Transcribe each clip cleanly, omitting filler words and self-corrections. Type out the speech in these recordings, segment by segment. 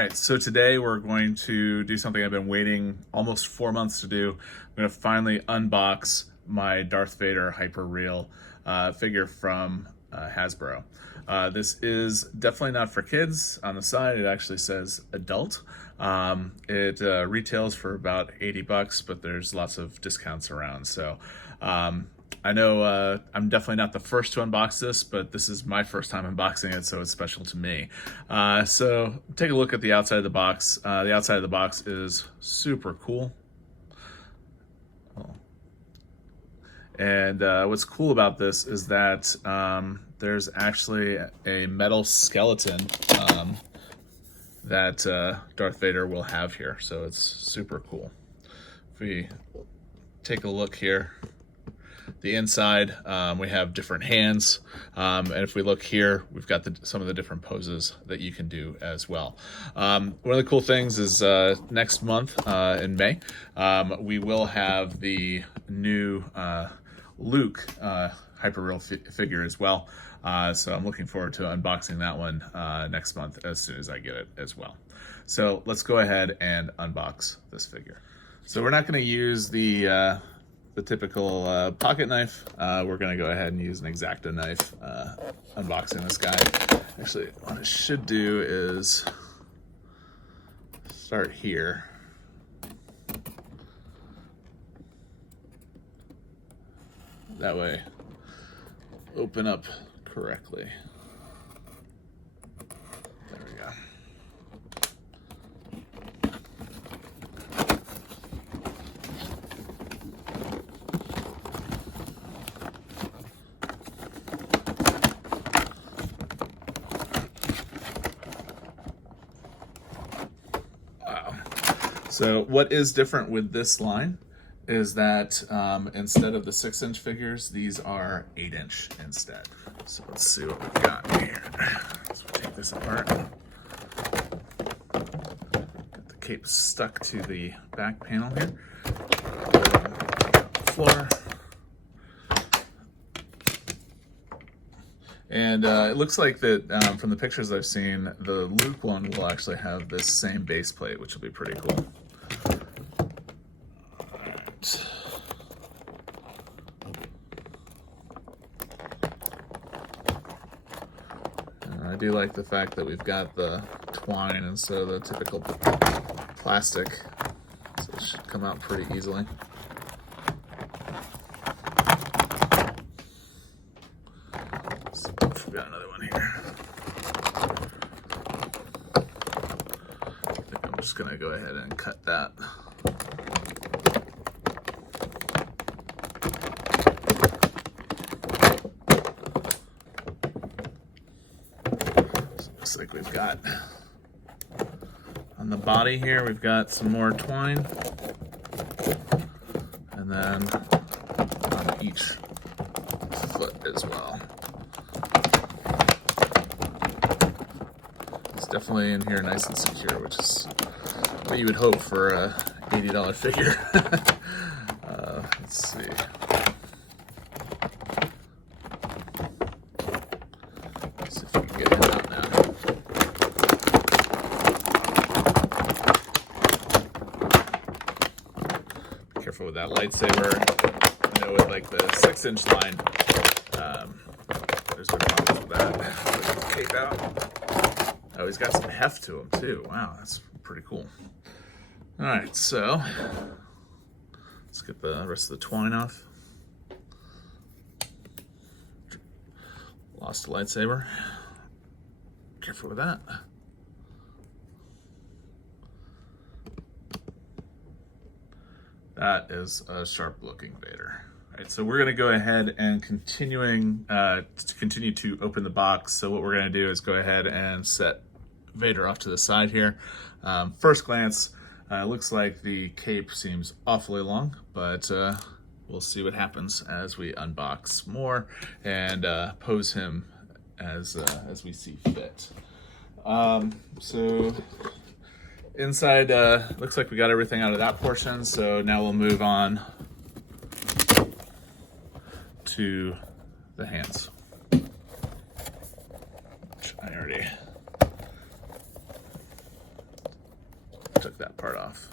right, so today we're going to do something I've been waiting almost 4 months to do. I'm going to finally unbox my Darth Vader Hyper Real figure from Hasbro. This is definitely not for kids. On the side, it actually says adult. It retails for about 80 bucks, but there's lots of discounts around. So I know I'm definitely not the first to unbox this, but this is my first time unboxing it, so it's special to me. So take a look at the outside of the box. The outside of the box is super cool. And what's cool about this is that there's actually a metal skeleton that Darth Vader will have here, so it's super cool. If we take a look here, the inside, we have different hands, and if we look here, we've got some of the different poses that you can do as well. One of the cool things is next month in May, we will have the new Luke Hyper Real figure as well. So I'm looking forward to unboxing that one next month as soon as I get it as well. So let's go ahead and unbox this figure. So we're not going to use the typical pocket knife. We're going to go ahead and use an X-Acto knife unboxing this guy. Actually, what I should do is start here. That way, open up correctly. There we go. Wow. So what is different with this line is that instead of the 6-inch figures, these are 8-inch instead. So let's see what we've got here. So we'll take this apart. Got the cape stuck to the back panel here. Floor. And it looks like that from the pictures I've seen, the Luke one will actually have this same base plate, which will be pretty cool. I do like the fact that we've got the twine instead of the typical plastic, so it should come out pretty easily. So we've got another one here. I think I'm just going to go ahead and cut that. Looks like we've got on the body here, we've got some more twine, and then on each foot as well. It's definitely in here nice and secure, which is what you would hope for a $80 figure. Let's see. Careful with that lightsaber. I know with like the 6-inch line, there's been problems with that. Put the cape out. Oh, he's got some heft to him too. Wow, that's pretty cool. All right, so let's get the rest of the twine off. Lost a lightsaber. Careful with that. That is a sharp-looking Vader. All right, so we're going to go ahead and continue to open the box. So what we're going to do is go ahead and set Vader off to the side here. First glance, looks like the cape seems awfully long, but we'll see what happens as we unbox more and pose him as we see fit. So inside, looks like we got everything out of that portion, so now we'll move on to the hands, which I already part off.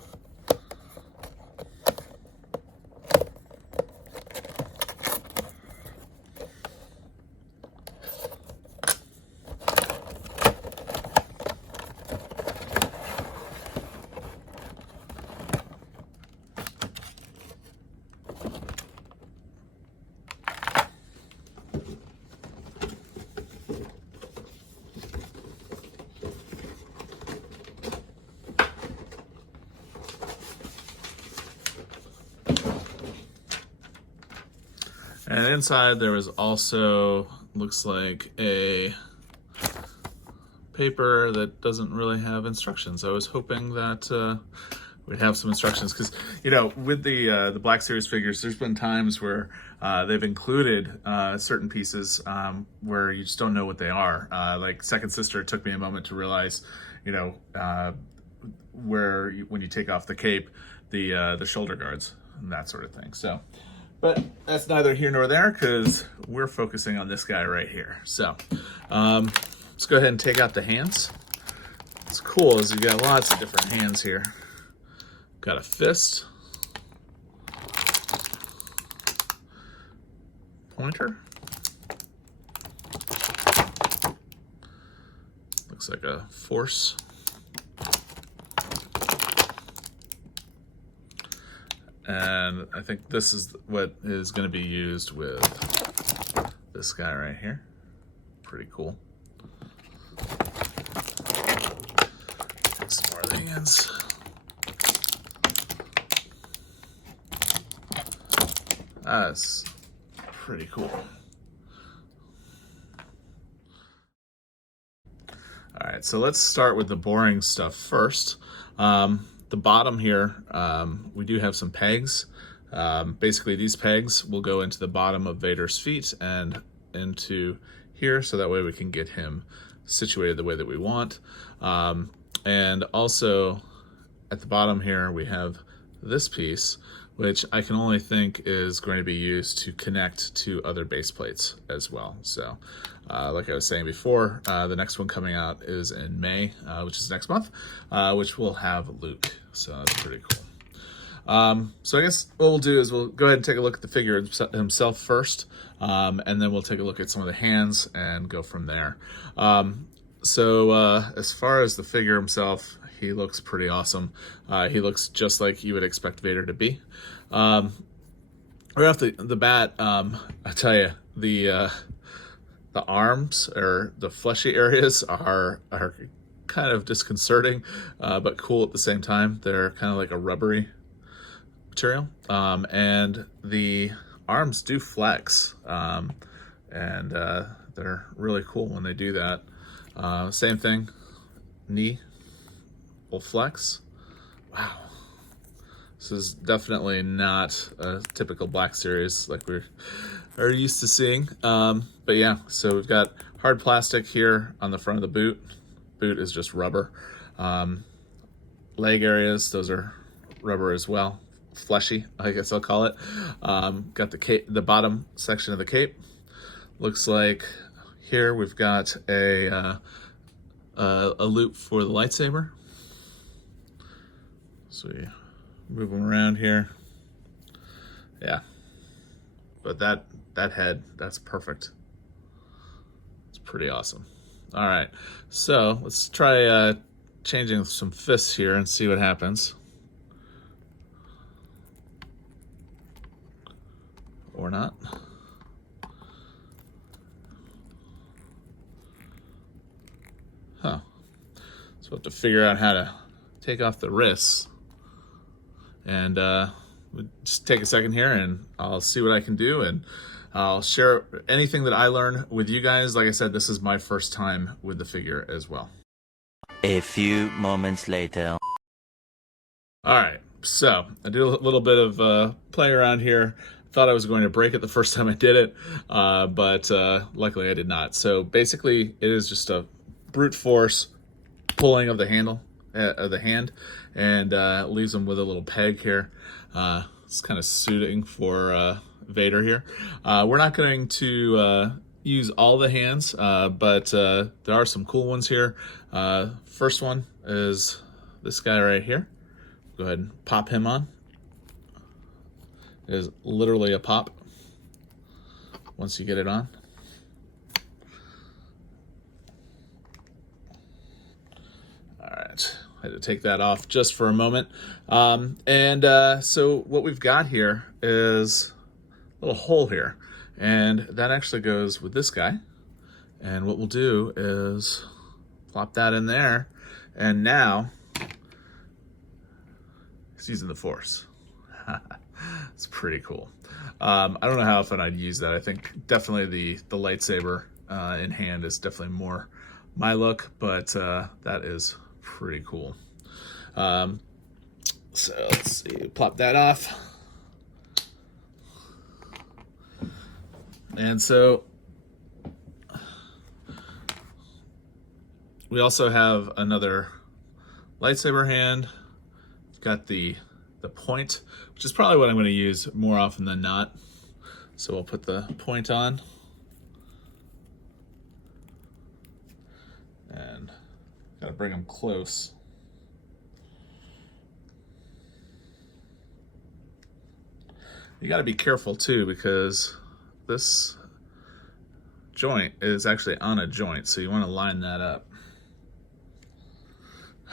And inside there was also, looks like a paper that doesn't really have instructions. I was hoping that we'd have some instructions, because, you know, with the Black Series figures, there's been times where they've included certain pieces where you just don't know what they are. Like Second Sister, it took me a moment to realize, you know, when you take off the cape, the shoulder guards and that sort of thing. So, but that's neither here nor there, because we're focusing on this guy right here. So let's go ahead and take out the hands. What's cool is you've got lots of different hands here. Got a fist, pointer, looks like a force, and I think this is what is going to be used with this guy right here. Pretty cool. Some more of the hands. That's pretty cool. All right, so let's start with the boring stuff first. The bottom here, we do have some pegs. Basically, these pegs will go into the bottom of Vader's feet and into here, so that way we can get him situated the way that we want. And also, at the bottom here, we have this piece, which I can only think is going to be used to connect to other base plates as well. So like I was saying before, the next one coming out is in May, which is next month, which will have Luke. So that's pretty cool. So I guess what we'll do is we'll go ahead and take a look at the figure himself first, and then we'll take a look at some of the hands and go from there. So as far as the figure himself, he looks pretty awesome. He looks just like you would expect Vader to be. Right off the bat, I tell you, the arms, or the fleshy areas, are kind of disconcerting, but cool at the same time. They're kind of like a rubbery material, and the arms do flex, and they're really cool when they do that. Same thing, knee will flex. Wow. This is definitely not a typical Black Series like we are used to seeing. But yeah, so we've got hard plastic here on the front of the boot. Boot is just rubber. Leg areas, those are rubber as well. Fleshy, I guess I'll call it. Got the cape, the bottom section of the cape. Looks like here we've got a loop for the lightsaber. So we move them around here. Yeah, but that head, that's perfect. It's pretty awesome. All right, so let's try changing some fists here and see what happens. Or not. Huh. So we'll have to figure out how to take off the wrists. And we'll just take a second here and I'll see what I can do, and I'll share anything that I learn with you guys. Like I said, this is my first time with the figure as well. A few moments later. All right, so I did a little bit of play around here. Thought I was going to break it the first time I did it, but luckily I did not. So basically, it is just a brute force pulling of the handle of the hand, and leaves them with a little peg here. It's kind of suiting for Vader here. We're not going to use all the hands, but there are some cool ones here. First one is this guy right here. Go ahead and pop him on. It is literally a pop once you get it on. All right, I had to take that off just for a moment. So what we've got here is a little hole here, and that actually goes with this guy. And what we'll do is plop that in there, and now he's using the Force. It's pretty cool. I don't know how often I'd use that. I think definitely the lightsaber in hand is definitely more my look, but that is pretty cool. So let's see, plop that off. And so we also have another lightsaber hand. We've got the point, which is probably what I'm going to use more often than not. So we'll put the point on. And got to bring them close. You got to be careful too, because this joint is actually on a joint, so you want to line that up.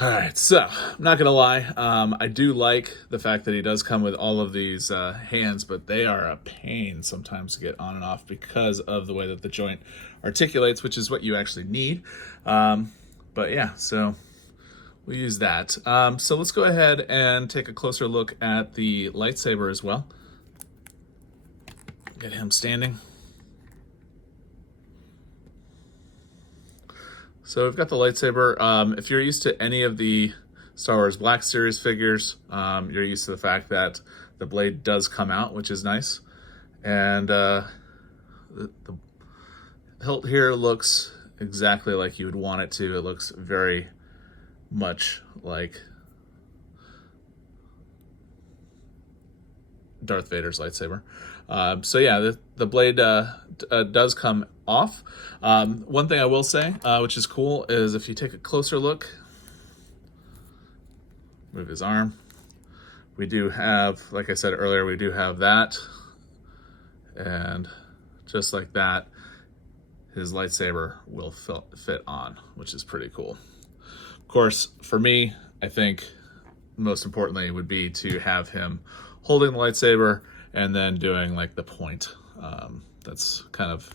All right, so I'm not gonna lie, I do like the fact that he does come with all of these hands, but they are a pain sometimes to get on and off because of the way that the joint articulates, which is what you actually need. But yeah, so we'll use that. So let's go ahead and take a closer look at the lightsaber as well. Get him standing. So we've got the lightsaber. If you're used to any of the Star Wars Black Series figures, you're used to the fact that the blade does come out, which is nice. And the hilt here looks exactly like you would want it to. It looks very much like Darth Vader's lightsaber. So yeah, the blade does come off. One thing I will say, which is cool, is if you take a closer look, move his arm, we do have, like I said earlier, we do have that, and just like that, his lightsaber will fit on, which is pretty cool. Of course, for me, I think most importantly would be to have him holding the lightsaber and then doing like the point. That's kind of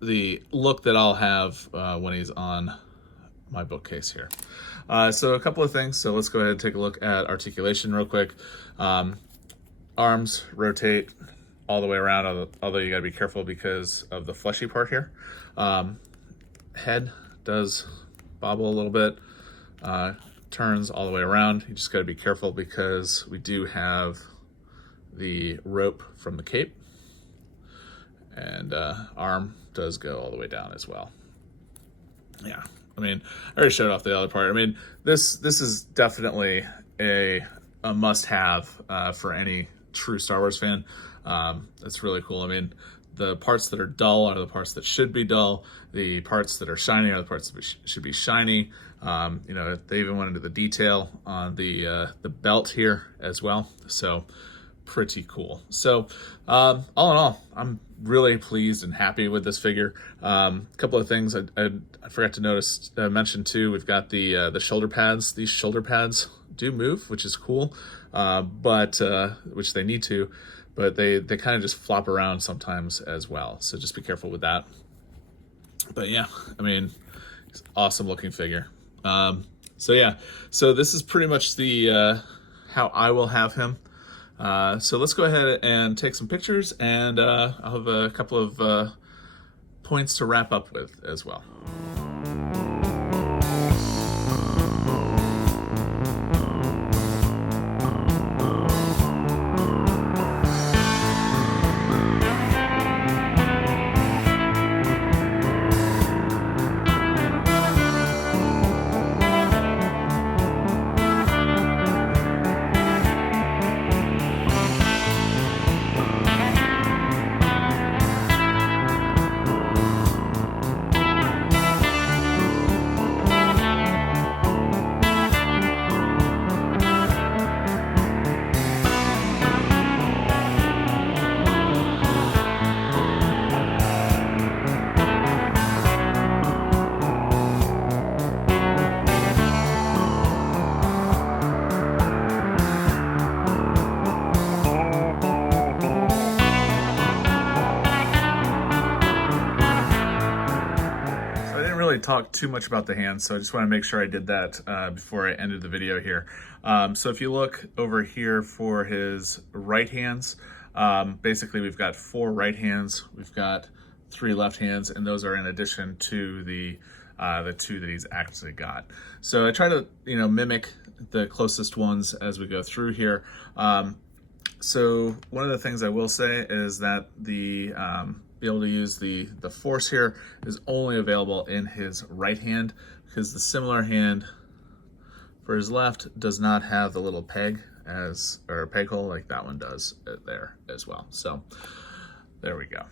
the look that I'll have when he's on my bookcase here. So a couple of things. So let's go ahead and take a look at articulation real quick. Arms rotate all the way around, although you gotta be careful because of the fleshy part here. Head does bobble a little bit, turns all the way around. You just gotta be careful because we do have the rope from the cape, and arm does go all the way down as well. Yeah, I mean, I already showed off the other part. I mean, this is definitely a must-have for any true Star Wars fan. It's really cool. I mean, the parts that are dull are the parts that should be dull. The parts that are shiny are the parts that should be shiny. You know, they even went into the detail on the belt here as well. So pretty cool. So all in all, I'm really pleased and happy with this figure. A couple of things I forgot to mention too. We've got the shoulder pads. These shoulder pads do move, which is cool, but which they need to, but they kind of just flop around sometimes as well. So just be careful with that. But yeah, I mean, it's an awesome looking figure. So yeah, so this is pretty much the how I will have him. So let's go ahead and take some pictures, and I'll have a couple of points to wrap up with as well. really talk too much about the hands, so I just want to make sure I did that before I ended the video here. So if you look over here for his right hands, basically we've got 4 right hands, we've got 3 left hands, and those are in addition to the 2 that he's actually got. So I try to, mimic the closest ones as we go through here. So one of the things I will say is that be able to use the force here is only available in his right hand, because the similar hand for his left does not have the little peg or peg hole like that one does there as well. So there we go.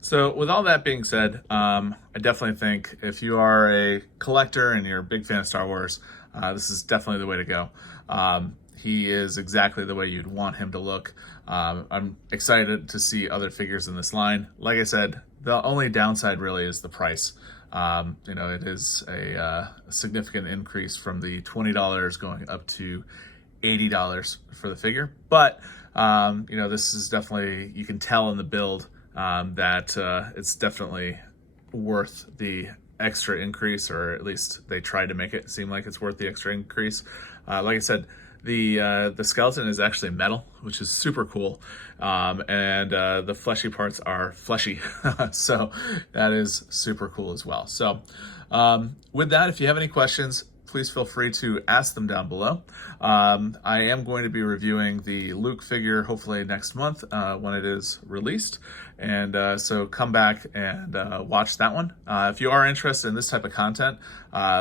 So with all that being said, I definitely think if you are a collector and you're a big fan of Star Wars, this is definitely the way to go. He is exactly the way you'd want him to look. I'm excited to see other figures in this line. Like I said, the only downside really is the price. It is a significant increase from the $20 going up to $80 for the figure. But, this is definitely, you can tell in the build that it's definitely worth the extra increase, or at least they tried to make it seem like it's worth the extra increase. Like I said, the skeleton is actually metal, which is super cool, and the fleshy parts are fleshy, so that is super cool as well. So with that, if you have any questions, please feel free to ask them down below. I am going to be reviewing the Luke figure hopefully next month when it is released, and so come back and watch that one. If you are interested in this type of content,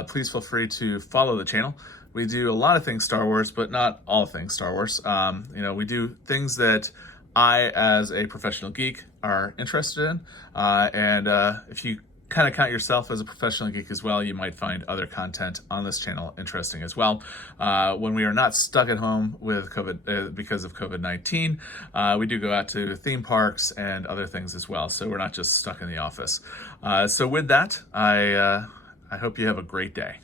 please feel free to follow the channel. We do a lot of things Star Wars, but not all things Star Wars. We do things that I, as a professional geek, are interested in, and if you kind of count yourself as a professional geek as well, you might find other content on this channel interesting as well. When we are not stuck at home with COVID because of COVID-19, we do go out to theme parks and other things as well. So we're not just stuck in the office. So with that, I hope you have a great day.